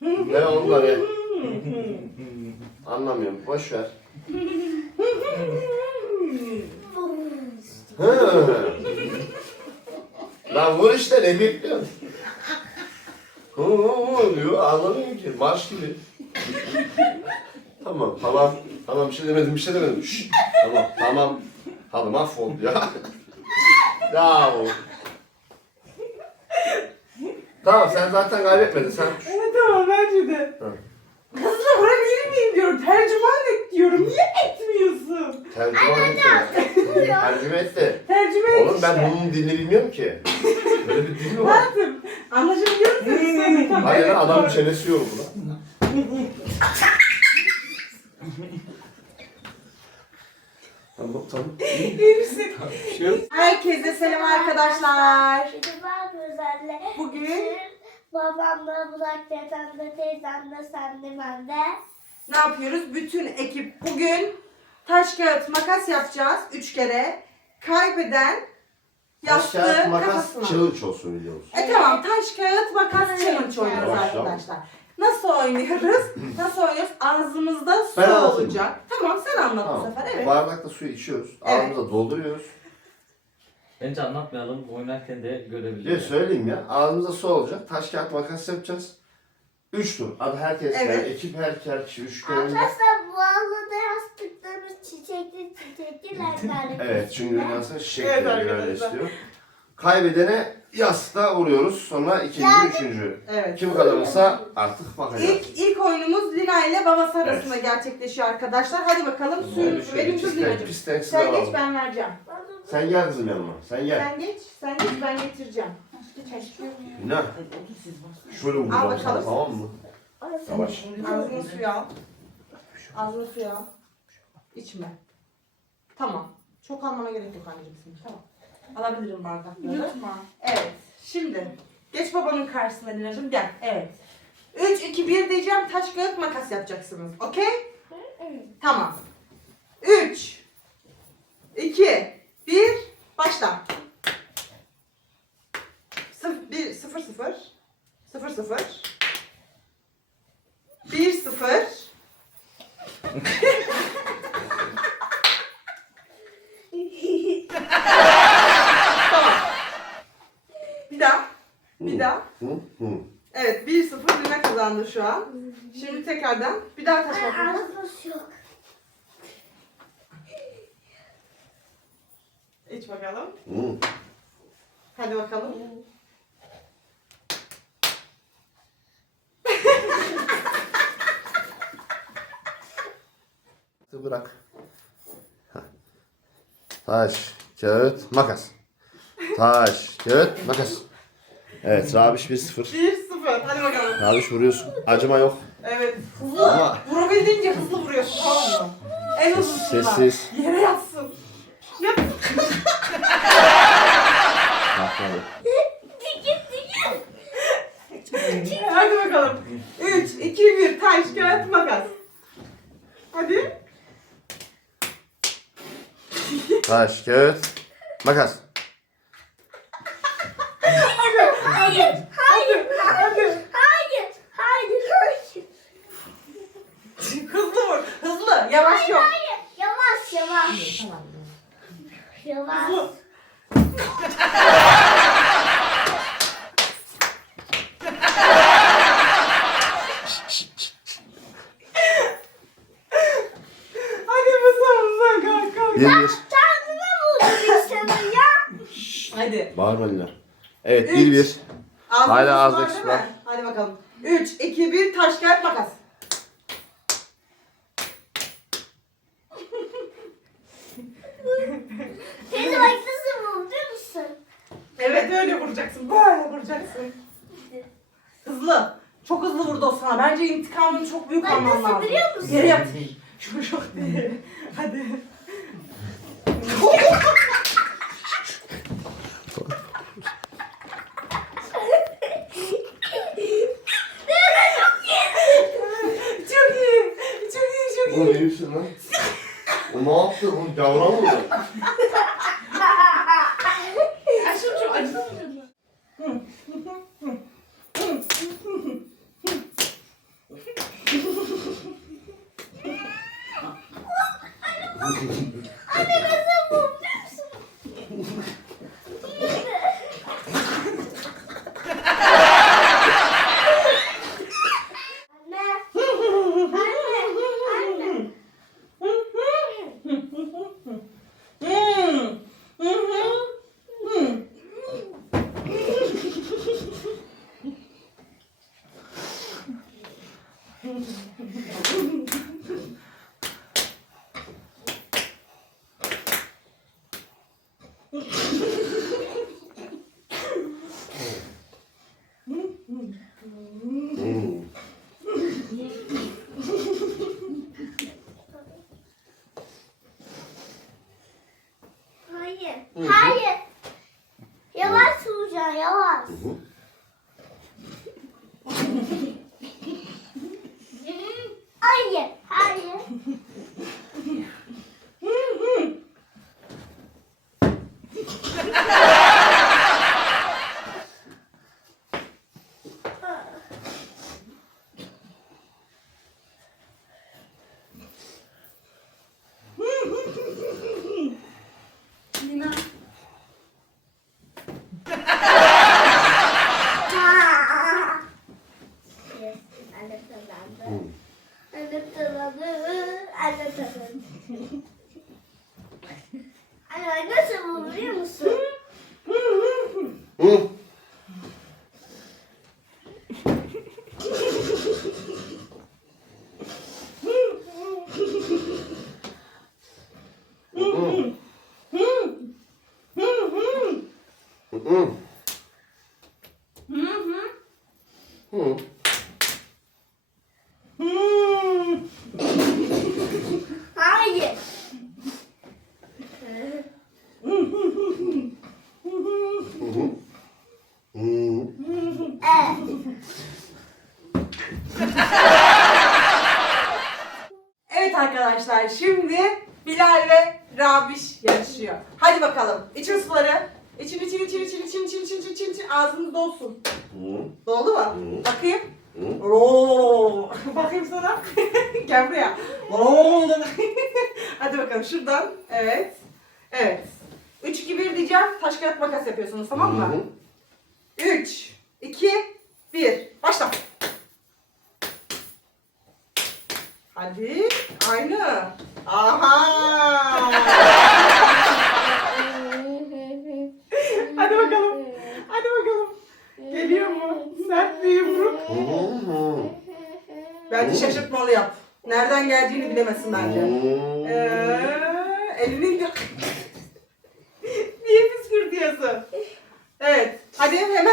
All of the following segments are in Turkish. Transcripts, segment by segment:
Ne onlar ya? Anlamıyorum. Boş ver. Hı. Lan vur işte ne bekliyorsun? Hı hı hı diyor anlamıyorum ki. Marş gibi. tamam tamam. Tamam bir şey demedim bir şey demedim. Şşt. Tamam tamam. Hadi mahvoldu ya. ya. Tamam sen zaten kaybetmedin sen. Evet tamam bence de. Hı. Kızla vurabilir miyim diyorum. Tercüman et diyorum. Niye etmiyorsun? Tercüme etti. Tercüme etti. Tercüme et Oğlum ben bunun dilini bilmiyorum ki. Böyle bir dil mi var? Hayatım. Anlaşabiliyor musunuz? Söyle, tamam. Hayır Evet, lan adamın doğru. çenesi yok buna. Tamam tamam. Şey. Herkese selam arkadaşlar. Özellikle Bugün babamla Burak dedemle teyzemle senle ben de. ne yapıyoruz? Bütün ekip bugün taş kağıt makas yapacağız. Üç kere. Kaybeden yastığı Taş kağıt makas kafasına. challenge olsun biliyoruz. E tamam taş kağıt makas challenge oynuyoruz arkadaşlar. Nasıl oynuyoruz? Nasıl oynuyoruz? Ağzımızda su Ben anlatayım. olacak. Tamam sen anlat bu sefer. Evet. Bardakta suyu içiyoruz. Evet. Ağzımıza dolduruyoruz. Bence anlatmayalım. Oynarken de görebiliriz. söyleyeyim ya. Ağzımıza su olacak. Taş kağıt makas yapacağız. Üç tur. Hadi herkes Evet. yani ekip her her kişi üç tur oynayacak. Arkadaşlar bu arada yastıklarımız çiçekli çiçekli renklerle. Evet çünkü dünyasının şekli Evet arkadaşlar. istiyor. Kaybedene yastığa vuruyoruz. Sonra ikinci, üçüncü. Evet. Kim kazanırsa artık bakacağız. İlk, ilk oyunumuz Lina ile babası arasında gerçekleşiyor arkadaşlar. Hadi bakalım suyunuzu Şöyle verin kız Lina'cığım. pisten Sen geç ben vereceğim. Sen gel kızım yanıma. Sen gel. Sen geç, sen geç ben getireceğim. Ne? Şöyle vuracağım Al sana bakalım. tamam mı? Yavaş. Ağzına suyu al. Ağzına suyu al. İçme. Tamam. Çok almana gerek yok anneciğim senin. Tamam. Alabilirim bardakları. Yutma. Evet. Şimdi geç babanın karşısına Lina'cığım gel. Evet. 3, 2, 1 diyeceğim. Taş, kağıt, makas yapacaksınız. Okey? Tamam. 3, 2, 1, başla. 0, 1, 0, 0, 0, 0, 1, 0, tamam. Bir daha. Bir daha. Hı hı. Evet 1-0 Lina kazandı şu an. Şimdi tekrardan bir daha taş makas. Ağzımız yok. İç bakalım. Hı. Hadi bakalım. Bırak. Taş, kağıt, makas. Taş, kağıt, makas. Evet, Rabiş 1-0. 1-0 hadi bakalım. Rabiş vuruyorsun. Acıma yok. Ama- Vurabildiğince hızlı vuruyorsun tamam mı? En hızlısından. Sessiz. Yere yatsın. Yat. Kalkmadı. Hadi bakalım. 3, 2, 1 taş, kağıt, makas. Hadi. Taş, kağıt, makas. Hayır. Hadi. Hayır. Hayır. Hayır. Hızlı vur. Yavaş yok. Hayır. Yavaş yavaş. Yavaş. Hızlı. Hadi mısın kalk kalk. 1-1. Kendime vurdum insanı ya. Hadi. Bağırma Lina. Evet, Üç. 1-1. Ağzında Hala su ağzı var mi? Hadi bakalım. 3, 2, 1 taş kağıt makas. Teyze bak nasıl vurdu musun? Evet öyle vuracaksın. Böyle vuracaksın. Hızlı. Çok hızlı vurdu o sana. Bence intikamını çok büyük Ben alman nasıl lazım. biliyor musun? Geri yat. Şu çok değil. Hadi. çok iyi. Çok iyi, çok iyi. Oğlum iyi misin lan? O ne yaptı? Oğlum mı? Aşkım çok acıdı mı? Hmm. Hayır. Hı hı. Hayır. Yavaş vuracaksın yavaş. Hı hı. Hayır. Hayır. Lina. Yes, Anne kazandı. Hı. Kazandı. Anne kazandı. Anne nasıl bu biliyor musun? Hı. Hı. Hı. Hı. Hayır. Hı. Evet. Evet arkadaşlar şimdi Bilal ve Rabiş yarışıyor. Hadi bakalım. İçin suları. İçin için için için için için için için için ağzınız dolsun. Doldu mu? Bakayım. Oo. Bakayım sana. Gel buraya. Oo. Hadi bakalım şuradan. Evet. Evet. 3 2 1 diyeceğim. Taş kağıt makas yapıyorsunuz tamam mı? Hı. 3 2 1 Başla. Hadi. Aynı. Aha. Hadi bakalım. Hadi bakalım. Geliyor mu? Sert bir yumruk. Bence şaşırtmalı yap. Nereden geldiğini bilemezsin bence. Ee, elinin de... Niye püskürtüyorsun? Evet. Hadi hemen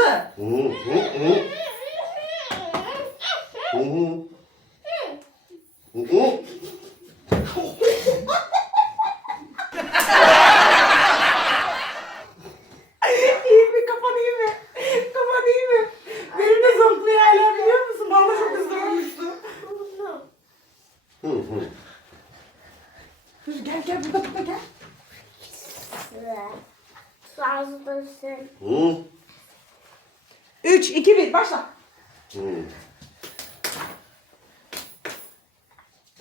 mı? iyi mi? Kafan iyi mi? Kafan iyi mi? Beni de zonkluyor hala biliyor musun? Bana çok kızdırmıştı. Dur gel gel burada burada gel. Su ağzı dursun. 3, 2, 1 başla.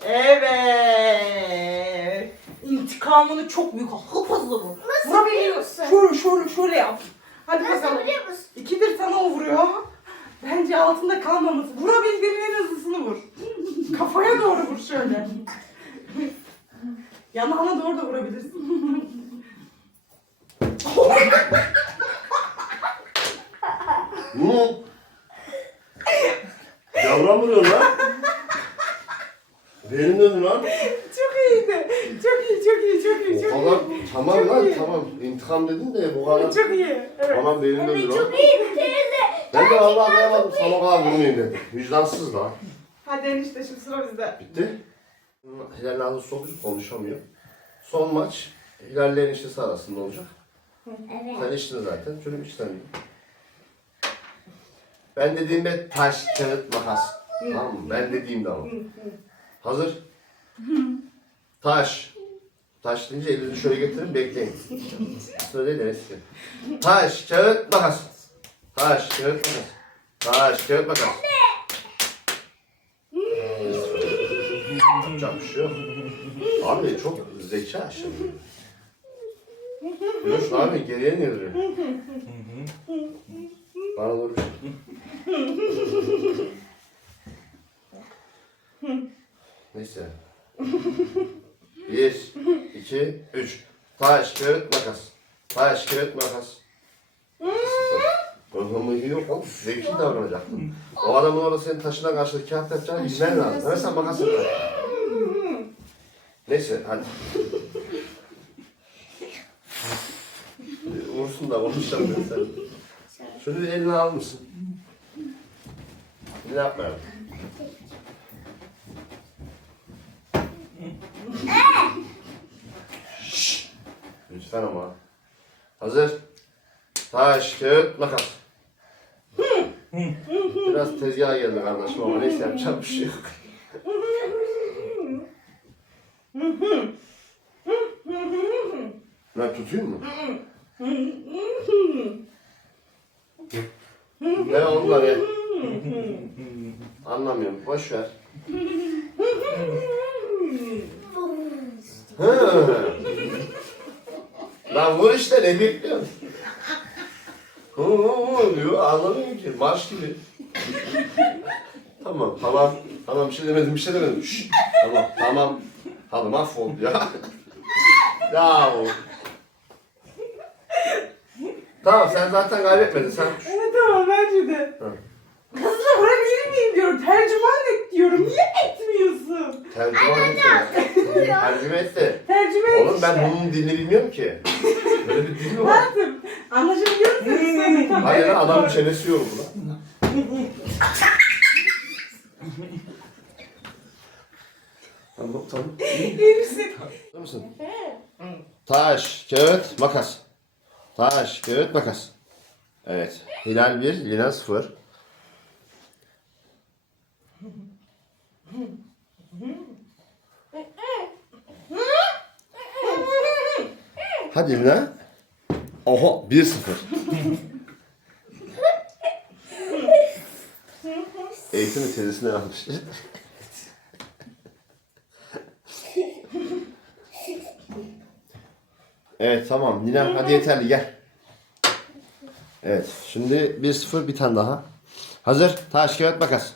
Evet. İntikamını çok büyük al. Hıp hızlı vur. Nasıl Vurabiliyor biliyor musun? Şöyle şöyle şöyle yap. Hadi Nasıl bakalım. biliyor musun? İkidir sana o vuruyor. Bence altında kalmaması. Vurabildiğinin en hızlısını vur. Kafaya doğru vur şöyle. Yanağına doğru da vurabilirsin. Hı. Vuruyor lan. Benim döndü lan. çok iyiydi. Çok iyi, çok iyi, çok iyi, çok O kadar iyi. tamam Çok lan iyi. tamam. İntikam dedin de bu kadar. Çok iyi. Evet. Tamam benim döndü lan. çok iyi teyze. Ben de Allah anlayamadım sana o kadar vurmayayım dedim. Vicdansız lan. Hadi enişte şimdi sıra bizde. Bitti. Hilal Nazlı Sokuş konuşamıyor. Son maç Hilal'le eniştesi arasında olacak. Evet. Sen içtin zaten. Çocuk istemiyor. Ben dediğimde taş, kağıt, makas. Tamam mı? Ben dediğimde ama. Hazır. Taş. Taş deyince elini şöyle getirin bekleyin. Söyle de neyse. Taş, kağıt, makas. Taş, kağıt, makas. Taş, kağıt, makas. Yapacak bir şey yok. Abi çok zeka aşırı. Yunus abi geriye ne duruyor? Bana doğru şey. Neyse. Bir, iki, üç. Taş, kağıt, makas. Taş, kağıt, makas. İyi yok oğlum. Zeki davranacaktın. O adamın orada senin taşına karşı kağıt yapacağını bilmen lazım. Hemen sen makas yap. Neyse hadi. Vursun da konuşacağım ben sen. Şunu eline al mısın? Ne yapmayalım? Lütfen ama. Hazır. Taş, kağıt, makas. Biraz tezgaha geldi kardeşim ama neyse yapacak bir şey yok. Ben tutayım mı? Ne onlar ya? Anlamıyorum. Boş ver. Hı. Lan vur işte ne bekliyorsun? Hı hı hı diyor anlamıyorum ki marş gibi. tamam tamam tamam bir şey demedim bir şey demedim. Şşş, tamam tamam. Hadi mahvol ya. ya. Tamam sen zaten kaybetmedin sen. Evet tamam bence de. Hı. Kızla vurabilir miyim diyorum. Tercüman et diyorum. Niye etmiyorsun? Tercüme etti. Tercüme etti. Tercüme et Oğlum işte. ben bunun dilini bilmiyorum ki. Böyle bir dil mi var? Baktım. Anlaşabiliyor musun? Sen de tamam. Hayır evet, lan adam doğru. çenesi yok lan. Tamam tamam. İyi misin? Hazır mısın? Taş, kağıt, makas. Taş, kağıt, makas. Evet. Hilal 1, Lina 0. Hadi Lina. Oha 1-0. Eğitimi teyzesinden almış. Evet tamam Nina hadi yeterli gel. Evet şimdi 1-0 bir tane daha. Hazır taş kağıt makas.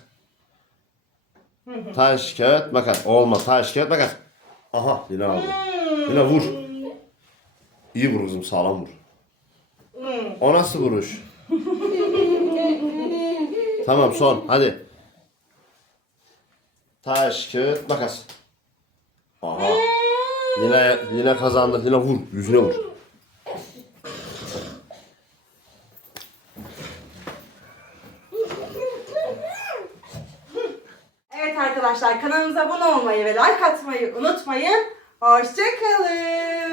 Taş kağıt makas. Olma taş kağıt makas. Aha Nina aldı. Nina vur. İyi vur kızım sağlam vur. O nasıl vuruş? tamam son hadi. Taş kağıt makas. Aha. Lina, Lina kazandı. Lina vur. Yüzüne vur. Evet arkadaşlar kanalımıza abone olmayı ve like atmayı unutmayın. Hoşçakalın.